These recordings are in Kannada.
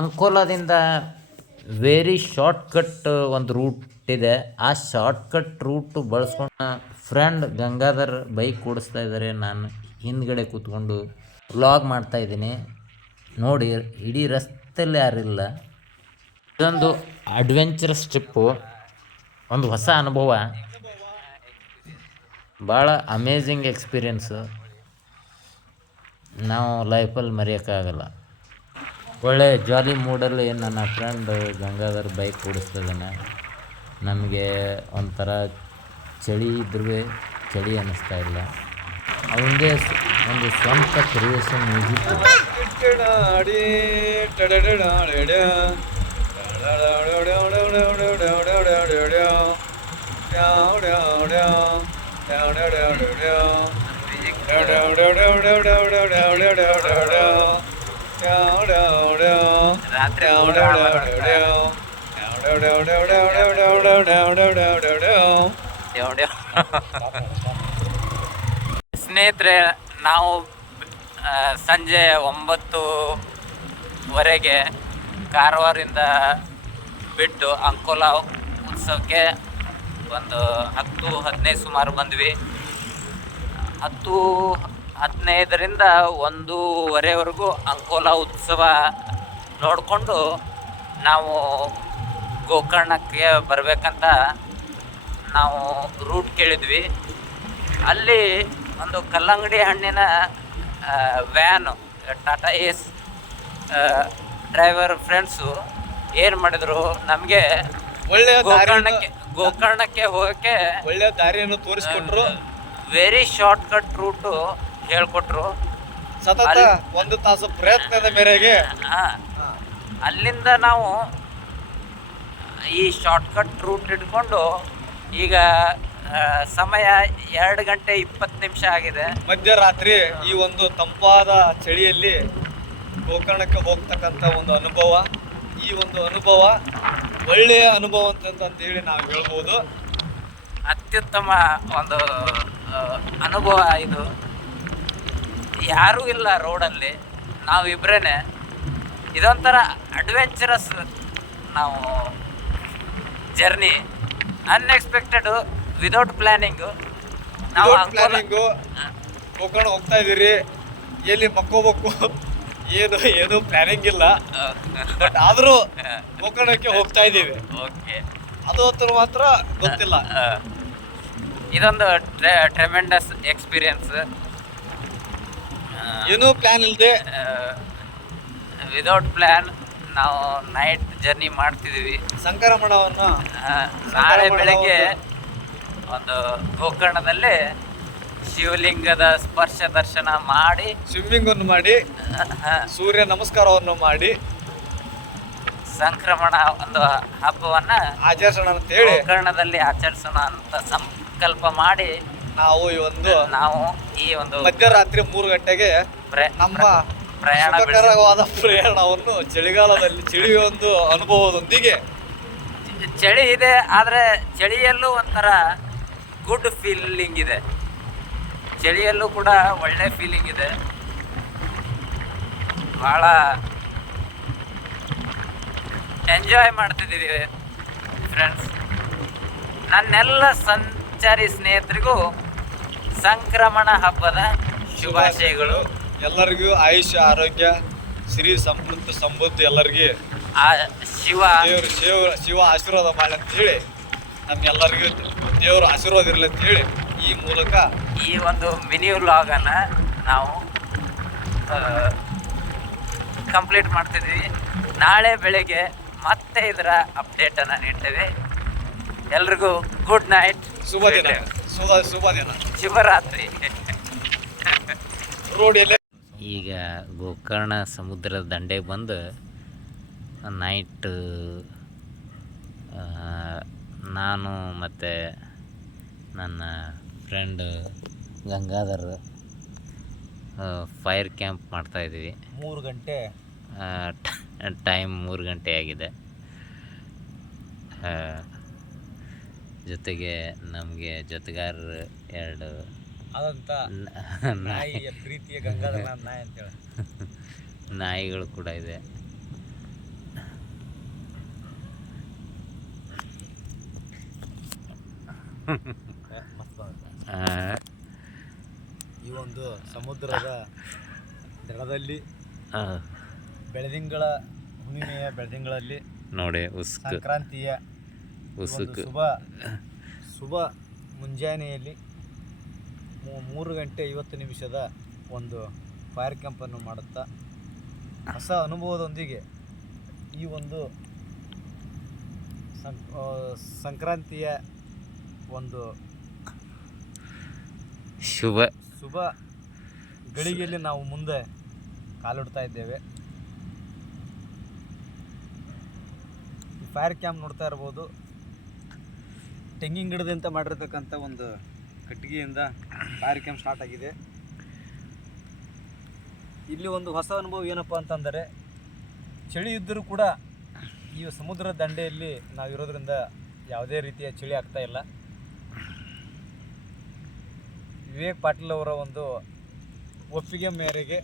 ಅಂಕೋಲಾದಿಂದ ವೆರಿ ಶಾರ್ಟ್ಕಟ್ ಒಂದು ರೂಟ್ ಇದೆ. ಆ ಶಾರ್ಟ್ಕಟ್ ರೂಟ್ ಬಳಸ್ಕೊಂಡು ಫ್ರೆಂಡ್ ಗಂಗಾಧರ್ ಬೈಕ್ ಓಡಿಸ್ತಾ ಇದ್ದಾರೆ. ನಾನು ಹಿಂದ್ಗಡೆ ಕೂತ್ಕೊಂಡು ವ್ಲಾಗ್ ಮಾಡ್ತಾಯಿದ್ದೀನಿ. ನೋಡಿ, ಇಡೀ ರಸ್ತೆಯಲ್ಲಿ ಯಾರಿಲ್ಲ. ಇದೊಂದು ಅಡ್ವೆಂಚರಸ್ ಟ್ರಿಪ್ಪು, ಒಂದು ಹೊಸ ಅನುಭವ, ಭಾಳ ಅಮೇಝಿಂಗ್ ಎಕ್ಸ್ಪೀರಿಯೆನ್ಸು. ನಾವು ಲೈಫಲ್ಲಿ ಮರೆಯೋಕ್ಕಾಗಲ್ಲ. ಒಳ್ಳೆ ಜಾಲಿ ಮೂಡಲ್ಲಿ ನನ್ನ ಫ್ರೆಂಡ್ ಗಂಗಾಧರ್ ಬೈಕ್ ಓಡಿಸ್ತಿದ್ದಾನೆ. ನಮಗೆ ಒಂಥರ ಚಳಿ ಇದ್ರೂ ಚಳಿ ಅನ್ನಿಸ್ತಾ ಇಲ್ಲ. ಅವನಿಗೆ ಒಂದು ಸ್ವಂತ ಕ್ರಿಯೇಷನ್ ಮ್ಯೂಸಿಕ್ ಸ್ನೇಹಿತರೆ, ನಾವು ಸಂಜೆ 9:00ವರೆಗೆ ಕಾರವಾರಿಂದ ಬಿಟ್ಟು ಅಂಕೋಲಾ ಉತ್ಸವಕ್ಕೆ ಒಂದು 10-15 ಸುಮಾರು ಬಂದ್ವಿ. 10-15ರಿಂದ 1:15ವರೆಗೂ ಅಂಕೋಲಾ ಉತ್ಸವ ನೋಡಿಕೊಂಡು ನಾವು ಗೋಕರ್ಣಕ್ಕೆ ಬರಬೇಕಂತ ನಾವು ರೂಟ್ ಕೇಳಿದ್ವಿ. ಅಲ್ಲಿ ಒಂದು ಕಲ್ಲಂಗಡಿ ಹಣ್ಣಿನ ವ್ಯಾನು, ಟಾಟಾ ಏಸ್ ಡ್ರೈವರ್ ಫ್ರೆಂಡ್ಸು ಏನು ಮಾಡಿದ್ರು, ನಮಗೆ ಒಳ್ಳೆಯ ಗೋಕರ್ಣಕ್ಕೆ ಹೋಗೋಕ್ಕೆ ಒಳ್ಳೆಯ ದಾರಿಯನ್ನು ತೋರಿಸ್ಕೊಟ್ರು. ವೆರಿ ಶಾರ್ಟ್ಕಟ್ ರೂಟು ಹೇಳ್ಕೊಟ್ರು. ಸತತ 1 ತಾಸು ಪ್ರಯತ್ನದ ಮೇರೆಗೆ ಅಲ್ಲಿಂದ ನಾವು ಈ ಶಾರ್ಟ್ಕಟ್ ರೂಟ್ ಇಟ್ಕೊಂಡು ಈಗ ಸಮಯ 2 ಗಂಟೆ 20 ನಿಮಿಷ ಆಗಿದೆ. ಮಧ್ಯರಾತ್ರಿ ಈ ಒಂದು ತಂಪಾದ ಚಳಿಯಲ್ಲಿ ಗೋಕರ್ಣಕ್ಕೆ ಹೋಗ್ತಕ್ಕಂಥ ಒಂದು ಅನುಭವ, ಈ ಒಂದು ಅನುಭವ ಒಳ್ಳೆಯ ಅನುಭವ ಅಂತಂತೇಳಿ ನಾವು ಹೇಳ್ಬೋದು. ಅತ್ಯುತ್ತಮ ಒಂದು ಅನುಭವ ಇದು. ಯಾರೂ ಇಲ್ಲ ರೋಡಲ್ಲಿ, ನಾವಿಬ್ಬರೇ. ಇದೊಂಥರ ಅಡ್ವೆಂಚರಸ್ ನಾವು ಜರ್ನಿ, ಅನ್ಎಕ್ಸ್ಪೆಕ್ಟೆಡು, ವಿದೌಟ್ ಪ್ಲ್ಯಾನಿಂಗು. ನಾವು ಗೋಕರ್ಣ ಹೋಗ್ತಾ ಇದ್ದೀರಿ, ಎಲ್ಲಿ ಮಕ್ಕೋಬೇಕು ಏನು ಪ್ಲಾನಿಂಗ್ ಇಲ್ಲ, ಬಟ್ ಆದರೂ ಗೋಕರ್ಣಕ್ಕೆ ಹೋಗ್ತಾ ಇದ್ದೀವಿ. ಓಕೆ, ಅದು ಹತ್ರ ಮಾತ್ರ ಗೊತ್ತಿಲ್ಲ. ಇದೊಂದು ಟ್ರೆಮೆಂಡಸ್ ಎಕ್ಸ್ಪೀರಿಯನ್ಸ್. ಏನೂ ಪ್ಲ್ಯಾನ್ ಇಲ್ಲದೆ ವಿದೌಟ್ ಪ್ಲ್ಯಾನ್ ನಾವು ನೈಟ್ ಜರ್ನಿ ಮಾಡ್ತಿದ್ದೀವಿ. ಸಂಕ್ರಮಣವನ್ನು ನಾಳೆ ಬೆಳಗ್ಗೆ ಒಂದು ಗೋಕರ್ಣದಲ್ಲಿ ಶಿವಲಿಂಗದ ಸ್ಪರ್ಶ ದರ್ಶನ ಮಾಡಿ, ಸ್ವಿಮ್ಮಿಂಗ್ ಅನ್ನು ಮಾಡಿ, ಸೂರ್ಯ ನಮಸ್ಕಾರವನ್ನು ಮಾಡಿ, ಸಂಕ್ರಮಣ ಒಂದು ಹಬ್ಬವನ್ನ ಆಚರಿಸೋಣ ಅಂತ ಹೇಳಿ ಗೋಕರ್ಣದಲ್ಲಿ ಆಚರಿಸೋಣ ಅಂತ ಸಂಕಲ್ಪ ಮಾಡಿ ನಾವು ಈ ಒಂದು ಮಧ್ಯರಾತ್ರಿ 3 ಗಂಟೆಗೆ ನಮ್ಮ ಸುಖಕರವಾದ ಪ್ರಯಾಣವನ್ನು ಚಳಿಗಾಲದಲ್ಲಿ ಚಳಿಯ ಒಂದು ಅನುಭವದೊಂದಿಗೆ. ಚಳಿ ಇದೆ, ಆದರೆ ಚಳಿಯಲ್ಲೂ ಒಂಥರ ಗುಡ್ ಫೀಲಿಂಗ್ ಇದೆ. ಚಳಿಯಲ್ಲೂ ಕೂಡ ಒಳ್ಳೆ ಫೀಲಿಂಗ್ ಇದೆ. ಭಾಳ ಎಂಜಾಯ್ ಮಾಡ್ತಿದ್ದೀವಿ ಫ್ರೆಂಡ್ಸ್. ನನ್ನೆಲ್ಲ ಸಂಚಾರಿ ಸ್ನೇಹಿತರಿಗೂ ಸಂಕ್ರಮಣ ಹಬ್ಬದ ಶುಭಾಶಯಗಳು. ಎಲ್ಲರಿಗೂ ಆಯುಷ್ಯ, ಆರೋಗ್ಯ, ಸಿರಿ, ಸಮೃದ್ಧಿ ಎಲ್ಲರಿಗೂ ಶಿವ ಆಶೀರ್ವಾದ ಮಾಡಿ ಅಂತ ಹೇಳಿ, ನಮ್ಗೆಲ್ಲರಿಗೂ ದೇವರ ಆಶೀರ್ವಾದ ಇರಲಿ ಅಂತ ಹೇಳಿ ಈ ಮೂಲಕ ಈ ಒಂದು ಮಿನಿ ವ್ಲಾಗನ್ನು ನಾವು ಕಂಪ್ಲೀಟ್ ಮಾಡ್ತಿದ್ವಿ. ನಾಳೆ ಬೆಳಗ್ಗೆ ಮತ್ತೆ ಇದರ ಅಪ್ಡೇಟನ್ನು ನೀಡ್ತೇವೆ. ಎಲ್ರಿಗೂ ಗುಡ್ ನೈಟ್, ಶುಭ ದಿನ, ಶುಭರಾತ್ರಿ. ರೋಡ್ ಈಗ ಗೋಕರ್ಣ ಸಮುದ್ರದ ದಂಡೆಗೆ ಬಂದು ನೈಟ್ ನಾನು ಮತ್ತು ನನ್ನ ಫ್ರೆಂಡ್ ಗಂಗಾಧರ್ ಫೈರ್ ಕ್ಯಾಂಪ್ ಮಾಡ್ತಾಯಿದ್ದೀವಿ. 3 ಗಂಟೆ ಟೈಮ್ 3 ಗಂಟೆ ಆಗಿದೆ. ಜೊತೆಗೆ ನಮಗೆ ಜೊತೆಗಾರರು 2 ಆದಂಥ ನಾಯಿಯ ಪ್ರೀತಿಯ ಗಂಗಾಧರ ನಾಯಿ ಅಂತೇಳಿ ನಾಯಿಗಳು ಕೂಡ ಇದೆ. ಮಸ್ತ್ ಆ, ಈ ಒಂದು ಸಮುದ್ರದ ದಡದಲ್ಲಿ ಆ, ಬೆಳದಿಂಗಳ ಹುಣ್ಣಿಮೆಯ ಬೆಳದಿಂಗಳಲ್ಲಿ ನೋಡಿ ಉಸ್ಕ್ ಸಂಕ್ರಾಂತಿಯ ಈ ಒಂದು ಉಸುಕ್ ಶುಭ ಮುಂಜಾನೆಯಲ್ಲಿ 3:50 ಒಂದು ಫೈರ್ ಕ್ಯಾಂಪನ್ನು ಮಾಡುತ್ತಾ ಹೊಸ ಅನುಭವದೊಂದಿಗೆ ಈ ಒಂದು ಸಂಕ್ರಾಂತಿಯ ಒಂದು ಶುಭ ಗಳಿಗೆಯಲ್ಲಿ ನಾವು ಮುಂದೆ ಕಾಲಿಡ್ತಾ ಇದ್ದೇವೆ. ಈ ಫೈರ್ ಕ್ಯಾಂಪ್ ನೋಡ್ತಾ ಇರ್ಬೋದು, ತೆಂಗಿನ ಗಿಡದಂತ ಮಾಡಿರ್ತಕ್ಕಂಥ ಒಂದು ಕಟ್ಟಿಗೆಯಿಂದ ಫೈರ್ ಕ್ಯಾಂಪ್ ಸ್ಟಾರ್ಟ್ ಆಗಿದೆ. ಇಲ್ಲಿ ಒಂದು ಹೊಸ ಅನುಭವ ಏನಪ್ಪ ಅಂತಂದರೆ, ಚಳಿ ಇದ್ದರೂ ಕೂಡ ಈ ಸಮುದ್ರ ದಂಡೆಯಲ್ಲಿ ನಾವಿರೋದ್ರಿಂದ ಯಾವುದೇ ರೀತಿಯ ಚಳಿ ಆಗ್ತಾ ಇಲ್ಲ. ವಿವೇಕ್ ಪಾಟೀಲ್ ಅವರ ಒಂದು ಒಪ್ಪಿಗೆ ಮೇರೆಗೆ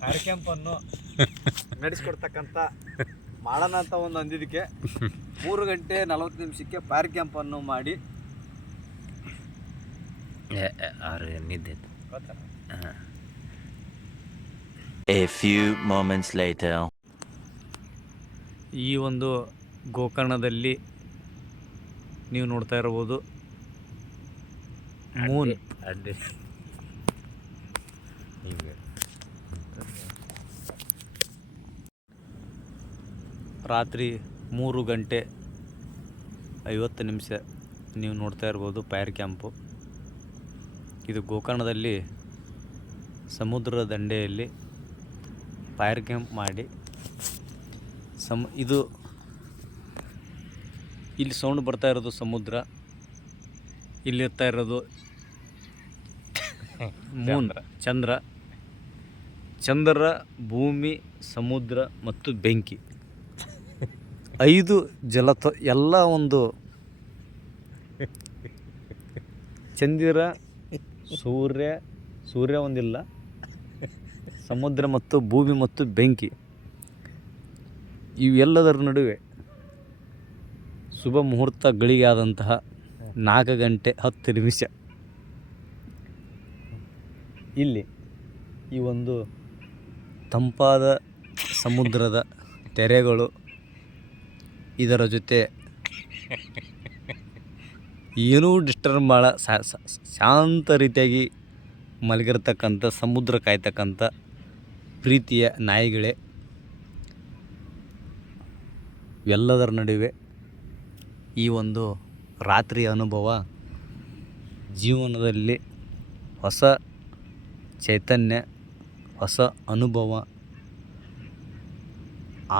ಫೈರ್ ಕ್ಯಾಂಪನ್ನು ನಡೆಸಿಕೊಡ್ತಕ್ಕಂಥ ಮಾಡೋಣ ಅಂತ ಒಂದು ಅಂದಿದ್ದಕ್ಕೆ 3:40 ಫೈರ್ ಕ್ಯಾಂಪನ್ನು ಮಾಡಿ ಅವ್ರು ನಿದ್ದೆ ಗೊತ್ತಲ್ಲ. A few moments later. ಈ ಒಂದು ಗೋಕರ್ಣದಲ್ಲಿ ನೀವು ನೋಡ್ತಾ ಇರ್ಬೋದು ಮೂನ್ ಅಡ್ಡಿ ಹಿಂಗೆ ರಾತ್ರಿ 3:50 ನೀವು ನೋಡ್ತಾ ಇರ್ಬೋದು ಫೈರ್ ಕ್ಯಾಂಪು. ಇದು ಗೋಕರ್ಣದಲ್ಲಿ ಸಮುದ್ರದ ದಂಡೆಯಲ್ಲಿ ಫೈರ್ ಕ್ಯಾಂಪ್ ಮಾಡಿ ಇದು ಇಲ್ಲಿ ಸೌಂಡ್ ಬರ್ತಾ ಇರೋದು ಸಮುದ್ರ, ಇಲ್ಲಿರ್ತಾ ಇರೋದು ಮೂನ್ ಚಂದ್ರ, ಭೂಮಿ, ಸಮುದ್ರ ಮತ್ತು ಬೆಂಕಿ 5 ಎಲ್ಲ ಒಂದು ಚಂದಿರ, ಸೂರ್ಯ ಒಂದಿಲ್ಲ, ಸಮುದ್ರ ಮತ್ತು ಭೂಮಿ ಮತ್ತು ಬೆಂಕಿ ಇವೆಲ್ಲದರ ನಡುವೆ ಶುಭ ಮುಹೂರ್ತ ಗಳಿಗೆ ಆದಂತಹ 4:10 ಇಲ್ಲಿ ಈ ಒಂದು ತಂಪಾದ ಸಮುದ್ರದ ತೆರೆಗಳು, ಇದರ ಜೊತೆ ಏನೂ ಡಿಸ್ಟರ್ಬ್ ಭಾಳ ಶಾಂತ ರೀತಿಯಾಗಿ ಮಲಗಿರ್ತಕ್ಕಂಥ ಸಮುದ್ರ ಕಾಯ್ತಕ್ಕಂಥ ಪ್ರೀತಿಯ ನಾಯಿಗಳೇ, ಎಲ್ಲದರ ನಡುವೆ ಈ ಒಂದು ರಾತ್ರಿಯ ಅನುಭವ ಜೀವನದಲ್ಲಿ ಹೊಸ ಚೈತನ್ಯ, ಹೊಸ ಅನುಭವ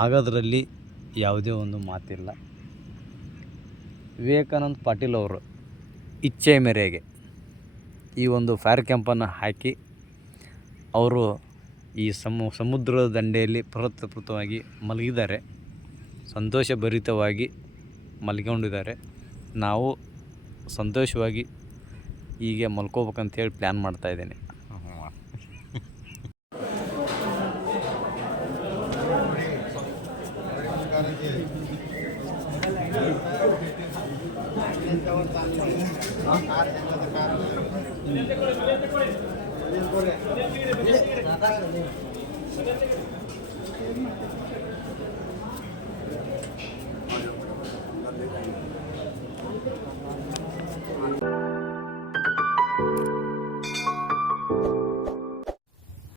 ಆಗೋದ್ರಲ್ಲಿ ಯಾವುದೇ ಒಂದು ಮಾತಿಲ್ಲ. ವಿವೇಕಾನಂದ ಪಾಟೀಲ್ ಅವರು ಇಚ್ಛೆ ಮೇರೆಗೆ ಈ ಒಂದು ಫೈರ್ ಕ್ಯಾಂಪನ್ನು ಹಾಕಿ ಅವರು ಈ ಸಮುದ್ರದ ದಂಡೆಯಲ್ಲಿ ಪ್ರಪ್ರಥಮವಾಗಿ ಮಲಗಿದ್ದಾರೆ, ಸಂತೋಷಭರಿತವಾಗಿ ಮಲ್ಕೊಂಡಿದ್ದಾರೆ. ನಾವು ಸಂತೋಷವಾಗಿ ಹೀಗೆ ಮಲ್ಕೋಬೇಕಂತೇಳಿ ಪ್ಲ್ಯಾನ್ ಮಾಡ್ತಾಯಿದ್ದೇನೆ.